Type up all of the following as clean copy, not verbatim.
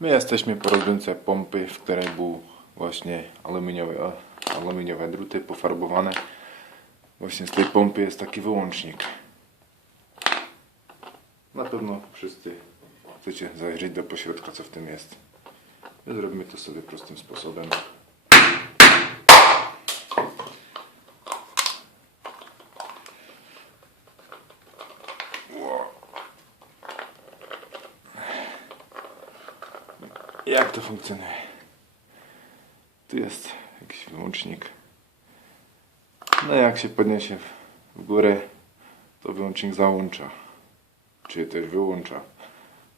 My jesteśmy po rozbędce pompy, w której był właśnie aluminiowe druty pofarbowane. Właśnie z tej pompy jest taki wyłącznik. Na pewno wszyscy chcecie zajrzeć do pośrodka, co w tym jest. My zrobimy to sobie prostym sposobem. Jak to funkcjonuje? Tu jest jakiś wyłącznik. No jak się podniesie w górę, to wyłącznik załącza. Czy też wyłącza.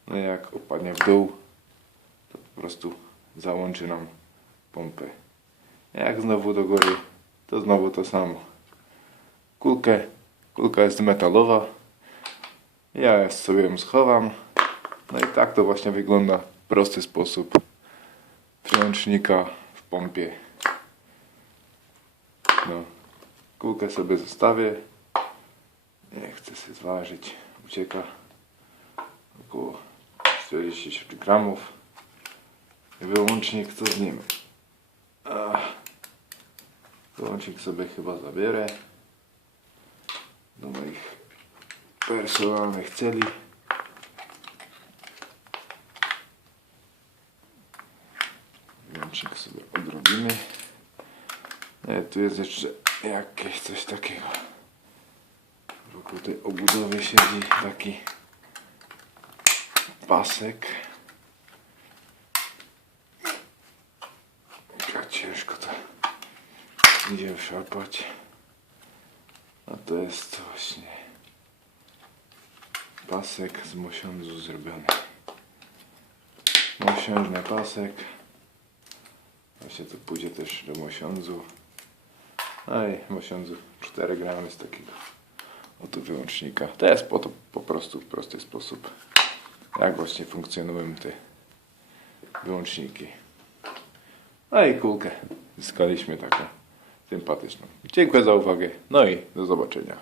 No jak opadnie w dół, to po prostu załączy nam pompę. Jak znowu do góry, to znowu to samo. Kulka jest metalowa. Ja sobie ją schowam. No i tak to właśnie wygląda. Prosty sposób wyłącznika w pompie. No, kulkę sobie zostawię. Nie chcę się zważyć. Ucieka około 47 gramów. Wyłącznik, co z nim? Wyłącznik sobie chyba zabierę do moich personalnych celi. Wyłącznik sobie odrobimy. Tu jest jeszcze jakieś coś takiego. Wokół tej obudowy siedzi taki pasek. Jak ciężko to idzie wszarpać. A to jest właśnie pasek z mosiądzu zrobiony. Mosiążny pasek. Właśnie to pójdzie też do mosiądzu. No i mosiądzu 4 gramy z takiego oto wyłącznika. To jest po prostu w prosty sposób, jak właśnie funkcjonują te wyłączniki. No i kulkę zyskaliśmy taką sympatyczną. Dziękuję za uwagę. No i do zobaczenia.